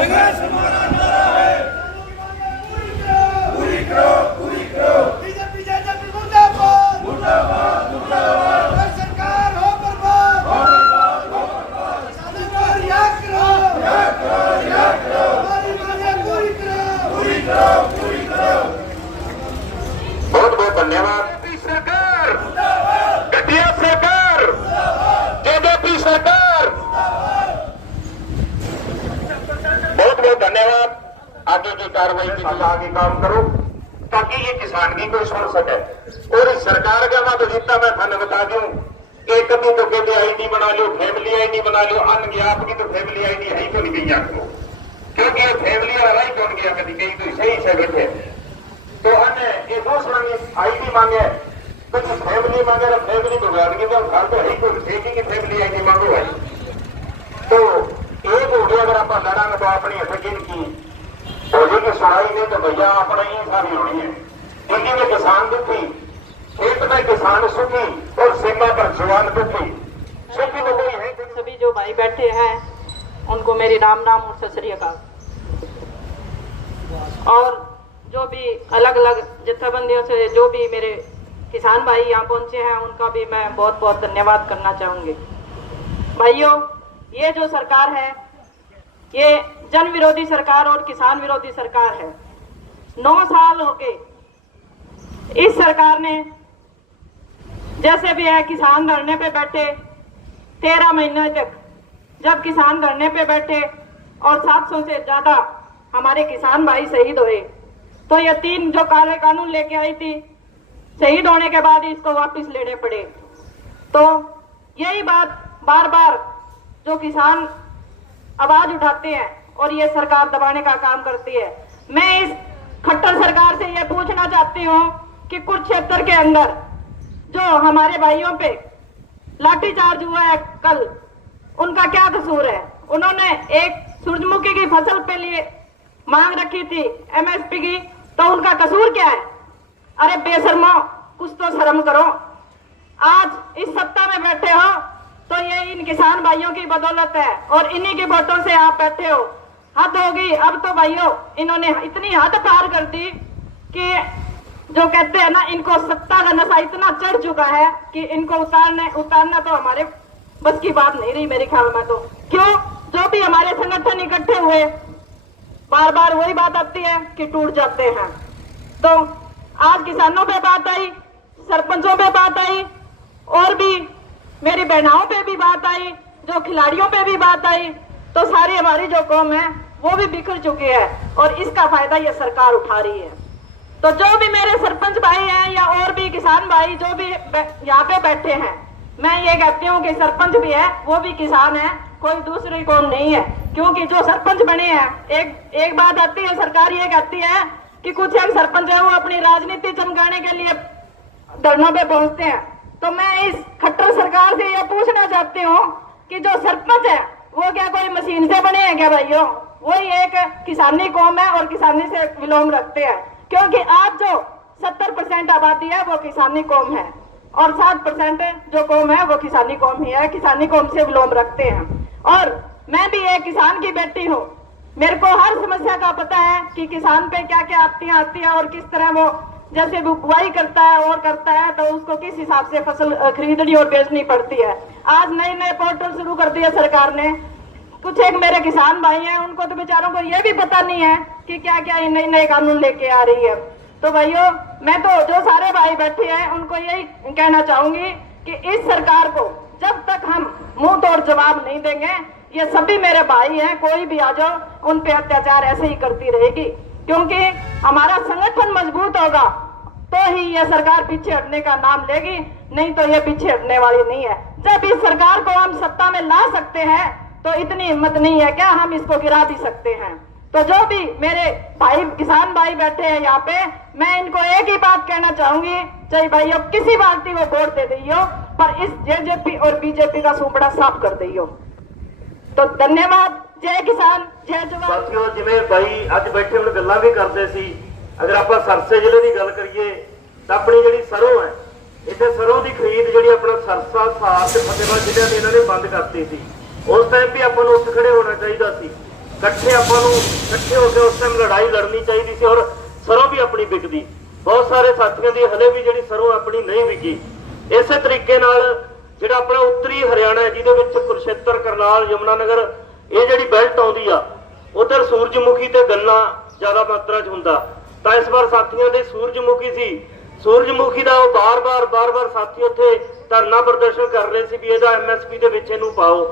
संघर्ष हमारा नारा है। पूरी करो, पूरी करो। बीजेपी मुर्दाबाद, मुर्दाबाद, मुर्दाबाद। सरकार हो बर्बाद, हो बर्बाद, हो बर्बाद। किसानों पर याद करो, याद करो, याद करो। हमारी मांगे पूरी करो, पूरी करो, पूरी करो। बहुत बहुत धन्यवाद। सरकार घटिया सरकार, जेजेपी सरकार, बहुत बहुत धन्यवाद। आगे की कार्रवाई के लिए आगे काम करो ताकि ये किसान की कोई सुन सके। और इस सरकार का मैं तो जितना मैं थाने बता दूं कि कभी तो कहते आईडी बना लो, फैमिली आईडी बना लो, अन गया आपकी तो फैमिली आईडी है ही तो नहीं गई आपको, क्योंकि ये फैमिली वाला ही कौन गया कभी कहीं तो सही से बैठे। तो अन्य ये दूसरा आईडी मांगे, कुछ फैमिली मांगे, फैमिली को गाड़ी तो घर तो है कोई ठेकी की फैमिली आईडी मांगो भाई। तो एक हो गया, अगर आप लड़ा तो अपनी हथकिन की होली की सुनाई नहीं तो भैया अपना ही सारी होनी है। दिल्ली में किसान दुखी, खेत में किसान सुखी और सीमा पर जवान दुखी। सुखी तो कोई है। सभी जो भाई बैठे हैं उनको मेरी राम नाम और सत श्री अकाल। और जो भी अलग अलग जत्थेबंदियों से जो भी मेरे किसान भाई यहाँ पहुंचे हैं उनका भी मैं बहुत बहुत धन्यवाद करना चाहूंगी। भाइयों, ये जो सरकार है ये जन विरोधी सरकार और किसान विरोधी सरकार है। 9 साल हो गए इस सरकार ने, जैसे भी है किसान धरने पे बैठे 13 महीने तक, जब किसान धरने पे बैठे और 700 से ज्यादा हमारे किसान भाई शहीद हुए, तो ये 3 जो काले कानून लेके आई थी, शहीद होने के बाद इसको वापस लेने पड़े। तो यही बात बार बार जो किसान आवाज उठाते हैं और ये सरकार दबाने का काम करती है। मैं इस खट्टर सरकार से ये पूछना चाहती हूँ कि कुरुक्षेत्र के अंदर जो हमारे भाइयों पे लाठीचार्ज हुआ है कल, उनका क्या कसूर है? उन्होंने एक सूरजमुखी की फसल पे लिए मांग रखी थी एमएसपी की, तो उनका कसूर क्या है? अरे बेशर्मो, कुछ तो शर्म करो। आज इस सत्ता में बैठे हो तो ये इन किसान भाइयों की बदौलत है और इन्हीं के वोटों से आप बैठे हो। हद होगी अब तो भाइयों, इन्होंने इतनी हद पार कर दी कि जो कहते हैं ना, इनको सत्ता का नशा इतना चढ़ चुका है कि इनको उतारना तो हमारे बस की बात नहीं रही मेरे ख्याल में। तो क्यों, जो भी हमारे संगठन इकट्ठे हुए बार बार वही बात आती है कि टूट जाते हैं। तो आज किसानों पे बात आई, सरपंचों पे बात आई और भी मेरी बहनाओं पे भी बात आई, जो खिलाड़ियों पे भी बात आई, तो सारी हमारी जो कौम है वो भी बिखर चुकी है और इसका फायदा ये सरकार उठा रही है। तो जो भी मेरे सरपंच भाई हैं या और भी किसान भाई जो भी यहाँ पे बैठे हैं, मैं ये कहती हूँ कि सरपंच भी है वो भी किसान है, कोई दूसरी कौम नहीं है। क्योंकि जो सरपंच बने हैं, एक बात आती है, सरकार ये कहती है कि कुछ एक सरपंच है वो अपनी राजनीति चमकाने के लिए धरनों पे पहुंचते हैं। तो मैं इस खट्टर सरकार से ये पूछना चाहती हूँ कि जो सरपंच है वो क्या कोई मशीन से बने हैं क्या भाइयों? वही एक किसानी कौम है और किसानी से विलोम रखते हैं। क्योंकि आज जो 70% आबादी है वो किसानी कौम है और 60% जो कौम है वो किसानी कौम ही है, किसानी कौम से विलोम रखते हैं। और मैं भी एक किसान की बेटी हूँ, मेरे को हर समस्या का पता है कि किसान पे क्या क्या आपत्तियां आती हैं और किस तरह वो जैसे वो बुआई करता है और करता है तो उसको किस हिसाब से फसल खरीदनी और बेचनी पड़ती है। आज नए नए पोर्टल शुरू कर दिए सरकार ने। कुछ एक मेरे किसान भाई हैं, उनको तो बेचारों को ये भी पता नहीं है कि क्या क्या नए नए कानून लेके आ रही है। तो भाइयों, मैं तो जो सारे भाई बैठे हैं उनको यही कहना चाहूंगी कि इस सरकार को जब तक हम मुंह तोड़ जवाब नहीं देंगे, ये सभी मेरे भाई हैं, कोई भी आ जाओ, उन पे अत्याचार ऐसे ही करती रहेगी। क्योंकि हमारा संगठन मजबूत होगा तो ही यह सरकार पीछे हटने का नाम लेगी, नहीं तो ये पीछे हटने वाली नहीं है। जब इस सरकार को हम सत्ता में ला सकते हैं तो इतनी हिम्मत नहीं है क्या हम इसको गिरा भी सकते हैं। तो जो भी मेरे भाई किसान भाई बैठे हैं यहाँ पे, मैं इनको एक ही बात कहना चाहूंगी, चाहे भाइयों किसी पार्टी को वोट दे दियो, पर इस जेजेपी और बीजेपी का सूपड़ा साफ कर दियो। तो धन्यवाद। जय किसान, जय जवान। साथियों, जिवें भाई अज बैठे हुए गल्लां भी करते सी, अगर आप सरसे जिले की गल करिए तो अपनी जी सरों है, इतने सरों की खरीद जी अपना सरसा सार ते फतेहाबाद जिले में इन्होंने बंद करती थी। उस टाइम भी अपन उठ खड़े होना चाहिए सी ਇਕੱਠੇ ਆਪਾਂ ਨੂੰ ਇਕੱਠੇ ਹੋ ਕੇ ਉਸ ਟਾਈਮ ਲੜਾਈ ਲੜਨੀ ਚਾਹੀਦੀ ਸੀ ਔਰ ਸਰੋਂ ਵੀ ਆਪਣੀ ਵਿਕਦੀ। ਬਹੁਤ ਸਾਰੇ ਸਾਥੀਆਂ ਦੀ ਹਲੇ ਵੀ ਜਿਹੜੀ ਸਰੋਂ ਆਪਣੀ ਨਹੀਂ ਵਿਕੀ। ਇਸੇ ਤਰੀਕੇ ਨਾਲ ਜਿਹੜਾ ਆਪਣਾ ਉੱਤਰੀ ਹਰਿਆਣਾ ਹੈ ਜਿਹਦੇ ਵਿੱਚ ਕੁਰਸ਼ੇਤਰ, ਕਰਨਾਲ, ਯਮੁਨਾਨਗਰ ਇਹ ਜਿਹੜੀ ਬੈਲਟ ਆਉਂਦੀ ਆ, ਉਧਰ ਸੂਰਜਮੁਖੀ ਤੇ ਗੰਨਾ ਜ਼ਿਆਦਾ ਮਾਤਰਾ 'ਚ ਹੁੰਦਾ। ਤਾਂ ਇਸ ਵਾਰ ਸਾਥੀਆਂ ਦੇ ਸੂਰਜਮੁਖੀ ਸੀ, ਸੂਰਜਮੁਖੀ ਦਾ ਉਹ ਬਾਰ-ਬਾਰ ਸਾਥੀ ਉੱਥੇ ਧਰਨਾ ਪ੍ਰਦਰਸ਼ਨ ਕਰ ਰਹੇ ਸੀ ਵੀ ਇਹਦਾ MSP ਦੇ ਵਿੱਚ ਇਹਨੂੰ ਪਾਓ।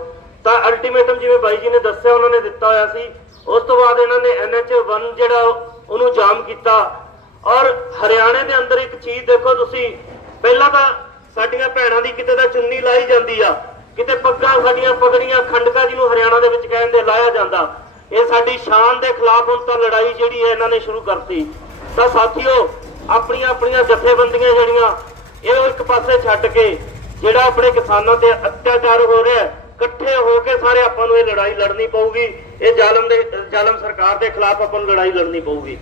ਤਾਂ ਅਲਟੀਮੇਟਮ ਜਿਵੇਂ ਬਾਈ ਜੀ ਨੇ ਦੱਸਿਆ ਉਹਨਾਂ ਨੇ ਦਿੱਤਾ ਹੋਇਆ ਸੀ। ਉਸ ਤੋਂ ਬਾਅਦ ਇਹਨਾਂ ਨੇ NH1 ਜਿਹੜਾ ਉਹਨੂੰ ਜਾਮ ਕੀਤਾ। ਔਰ ਹਰਿਆਣੇ ਦੇ ਅੰਦਰ ਇੱਕ ਚੀਜ਼ ਦੇਖੋ ਤੁਸੀਂ, ਪਹਿਲਾਂ ਤਾਂ ਸਾਡੀਆਂ ਭੈਣਾਂ ਦੀ ਕਿਤੇ ਤਾਂ ਚੁੰਨੀ ਲਾਈ ਜਾਂਦੀ ਆ, ਕਿਤੇ ਪੱਗਾਂ, ਸਾਡੀਆਂ ਪਗੜੀਆਂ, ਖੰਡਕਾ ਜਿਹਨੂੰ ਹਰਿਆਣਾ ਦੇ ਵਿੱਚ ਕਹਿੰਦੇ, ਲਾਇਆ ਜਾਂਦਾ। ਇਹ ਸਾਡੀ ਸ਼ਾਨ ਦੇ ਖਿਲਾਫ ਹੁਣ ਤਾਂ ਲੜਾਈ ਜਿਹੜੀ ਹੈ ਇਹਨਾਂ ਨੇ ਸ਼ੁਰੂ ਕਰਤੀ। ਤਾਂ ਸਾਥੀਓ, ਆਪਣੀਆਂ ਜਥੇਬੰਦੀਆਂ ਜਿਹੜੀਆਂ ਇਹ ਇੱਕ ਪਾਸੇ ਛੱਡ ਕੇ ਜਿਹੜਾ ਆਪਣੇ ਕਿਸਾਨਾਂ ਤੇ ਅਤਿਆਚਾਰ ਹੋ ਰਿਹਾ, ਇਕੱਠੇ ਹੋ ਕੇ ਸਾਰੇ ਆਪਾਂ ਨੂੰ ਇਹ ਲੜਾਈ ਲੜਨੀ ਪਊਗੀ। ਇਹ ਜ਼ਾਲਮ ਸਰਕਾਰ ਦੇ ਖਿਲਾਫ ਆਪਾਂ ਨੂੰ ਲੜਾਈ ਲੜਨੀ ਪਊਗੀ।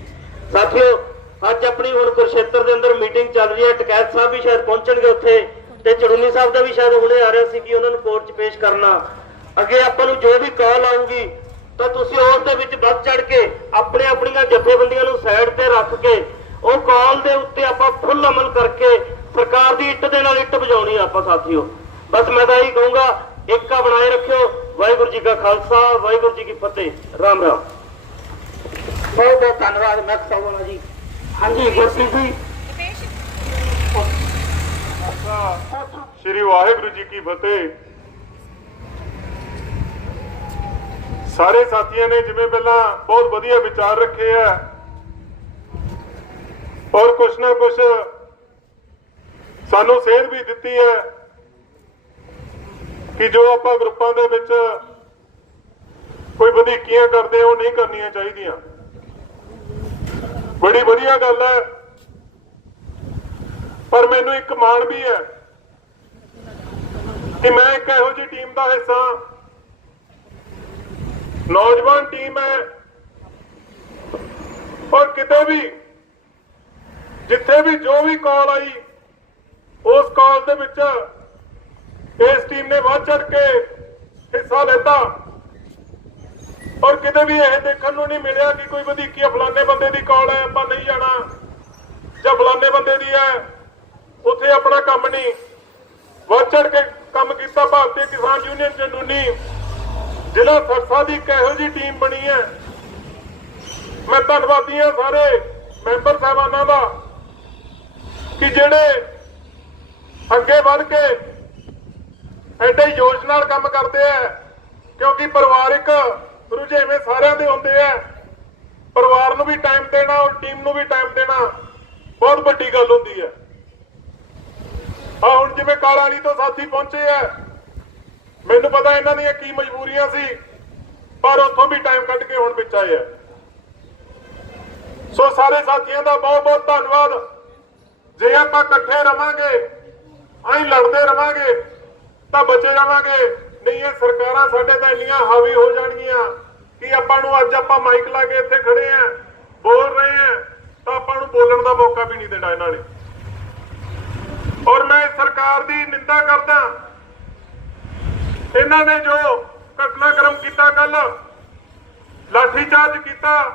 ਸਾਥੀਓ, ਅੱਜ ਆਪਣੀ ਹੁਣ ਕੁਰਸ਼ੇਤਰ ਦੇ ਅੰਦਰ ਮੀਟਿੰਗ ਚੱਲ ਰਹੀ ਹੈ। ਟਕੈਤ ਸਾਹਿਬ ਵੀ ਸ਼ਾਇਦ ਪਹੁੰਚਣਗੇ ਉੱਥੇ, ਤੇ ਚੜੂਨੀ ਸਾਹਿਬ ਦਾ ਵੀ ਸ਼ਾਇਦ ਹੁਣੇ ਆ ਰਿਹਾ ਸੀ ਕਿ ਉਹਨਾਂ ਨੂੰ ਕੋਰਟ 'ਚ ਪੇਸ਼ ਕਰਨਾ। ਅੱਗੇ ਆਪਾਂ ਨੂੰ ਜੋ ਵੀ ਕਾਲ ਆਊਗੀ ਤਾਂ ਤੁਸੀਂ ਉਸ ਦੇ ਵਿੱਚ ਵੱਧ ਚੜ ਕੇ ਆਪਣੀਆਂ ਜਥੇਬੰਦੀਆਂ ਨੂੰ ਸਾਈਡ ਤੇ ਰੱਖ ਕੇ ਉਹ ਕਾਲ ਦੇ ਉੱਤੇ ਆਪਾਂ ਫੁੱਲ ਅਮਲ ਕਰਕੇ ਸਰਕਾਰ ਦੀ ਇੱਟ ਦੇ ਨਾਲ ਇੱਟ ਵਜਾਉਣੀ ਆਪਾਂ ਸਾਥੀਓ। ਬਸ ਮੈਂ ਤਾਂ ਇਹੀ ਕਹੂੰਗਾ, ਏਕਾ ਬਣਾਏ ਰੱਖਿਓ। ਵਾਹਿਗੁਰੂ ਜੀ ਕਾ ਖਾਲਸਾ, ਵਾਹਿਗੁਰੂ ਜੀ ਕੀ ਫਤਿਹ। ਰਾਮ ਰਾਮ। ਬਹੁਤ ਬਹੁਤ ਧੰਨਵਾਦ ਮੈਂ ਸਾਹਿਬਾਨਾ ਜੀ। ਹਾਂਜੀ ਗੁਰਪ੍ਰੀਤ ਜੀ। ਸ਼੍ਰੀ ਵਾਹਿਗੁਰੂ ਜੀ ਕੀ ਫਤਿਹ। ਸਾਰੇ ਸਾਥੀਆਂ ਨੇ ਜਿਵੇਂ ਪਹਿਲਾਂ ਬਹੁਤ ਵਧੀਆ ਵਿਚਾਰ ਰੱਖੇ ਆ ਔਰ ਕੁਛ ਨਾ ਕੁਛ ਸਾਨੂੰ ਸੇਧ ਵੀ ਦਿੱਤੀ ਹੈ ਕਿ ਜੋ ਆਪਾਂ ਗਰੁੱਪਾਂ ਦੇ ਵਿੱਚ ਕੋਈ ਵਧੀਕੀਆਂ ਕਰਦੇ ਉਹ ਨਹੀਂ ਕਰਨੀਆਂ ਚਾਹੀਦੀਆਂ। ਬੜੀ ਵਧੀਆ ਗੱਲ ਹੈ, ਪਰ ਮੈਨੂੰ ਇੱਕ ਮਾਣ ਵੀ ਹੈ ਕਿ ਮੈਂ ਇੱਕ ਇਹੋ ਜਿਹੀ ਟੀਮ ਦਾ ਹਿੱਸਾ, ਨੌਜਵਾਨ ਟੀਮ ਹੈ ਔਰ ਕਿਤੇ ਵੀ ਜਿੱਥੇ ਵੀ ਜੋ ਵੀ ਕਾਲ ਆਈ ਉਸ ਕਾਲ ਦੇ ਵਿੱਚ ਇਸ ਟੀਮ ਨੇ ਵੱਧ ਚੜ ਕੇ ਹਿੱਸਾ ਲੈਤਾ ਔਰ ਕਿਤੇ ਵੀ ਇਹ ਦੇਖਣ ਨੂੰ ਨਹੀਂ ਮਿਲਿਆ ਕਿ ਕੋਈ ਵਧੀਕੀ ਫਲਾਣੇ ਬੰਦੇ ਦੀ ਕਾਲ ਹੈ ਆਪਾਂ ਨਹੀਂ ਜਾਣਾ ਜਾਂ ਫਲਾਣੇ ਬੰਦੇ ਦੀ ਹੈ ਉੱਥੇ ਆਪਣਾ ਕੰਮ ਨਹੀਂ। ਵੱਧ ਚੜ ਕੇ ਕੰਮ ਕੀਤਾ। ਭਾਰਤੀ ਕਿਸਾਨ ਯੂਨੀਅਨ ਚੰਡੂਨੀ ਜ਼ਿਲ੍ਹਾ ਸਰਸਾ ਦੀ ਇੱਕ ਇਹੋ ਜਿਹੀ ਟੀਮ ਬਣੀ ਹੈ। ਮੈਂ ਧੰਨਵਾਦੀ ਹਾਂ ਸਾਰੇ ਮੈਂਬਰ ਸਾਹਿਬਾਨਾਂ ਦਾ ਕਿ ਜਿਹੜੇ ਅੱਗੇ ਵੱਧ ਕੇ ਐਡੇ ਜੋਸ਼ ਨਾਲ ਕੰਮ ਕਰਦੇ ਆ, ਕਿਉਂਕਿ ਪਰਿਵਾਰਿਕ ਰੁਝੇਵੇਂ ਸਾਰਿਆਂ ਦੇ ਹੁੰਦੇ ਆ। ਪਰਿਵਾਰ ਨੂੰ ਵੀ ਟਾਈਮ ਦੇਣਾ ਔਰ ਟੀਮ ਨੂੰ ਵੀ ਟਾਈਮ ਦੇਣਾ ਬਹੁਤ ਵੱਡੀ ਗੱਲ ਹੁੰਦੀ ਹੈ। ਹੁਣ ਜਿਵੇਂ ਕਾਲਾਲੀ ਤੋਂ ਸਾਥੀ ਪਹੁੰਚੇ ਆ, ਮੈਨੂੰ ਪਤਾ ਇਹਨਾਂ ਦੀਆਂ ਕੀ ਮਜਬੂਰੀਆਂ ਸੀ, ਪਰ ਉੱਥੋਂ ਵੀ ਟਾਈਮ ਕੱਢ ਕੇ ਹੁਣ ਵਿੱਚ ਆਏ ਆ। ਸੋ ਸਾਰੇ ਸਾਥੀਆਂ ਦਾ ਬਹੁਤ ਬਹੁਤ ਧੰਨਵਾਦ। ਜੇ ਆਪਾਂ ਇਕੱਠੇ ਰਵਾਂਗੇ, ਅਸੀਂ ਲੜਦੇ ਰਵਾਂਗੇ ਤਾਂ ਬਚੇ ਰਵਾਂਗੇ। ਨਹੀਂ ਇਹ ਸਰਕਾਰਾਂ ਸਾਡੇ ਤਾਂ ਇੰਨੀਆਂ ਹਾਵੀ ਹੋ ਜਾਣਗੀਆਂ ਕਿ ਆਪਾਂ ਨੂੰ ਅੱਜ ਆਪਾਂ ਮਾਈਕ ਲਾ ਕੇ ਇੱਥੇ ਖੜੇ ਆ, ਬੋਲ ਰਹੇ ਆ, ਤਾਂ ਆਪਾਂ ਨੂੰ ਬੋਲਣ ਦਾ ਮੌਕਾ ਵੀ ਨਹੀਂ ਦੇਣਾ ਇਹਨਾਂ ਨੇ। ਔਰ ਮੈਂ ਸਰਕਾਰ ਦੀ ਨਿੰਦਾ ਕਰਦਾ। ਇਹਨਾਂ ਨੇ ਜੋ ਘਟਨਾਕ੍ਰਮ ਕੀਤਾ, ਕੱਲ ਲਾਠੀਚਾਰਜ ਕੀਤਾ,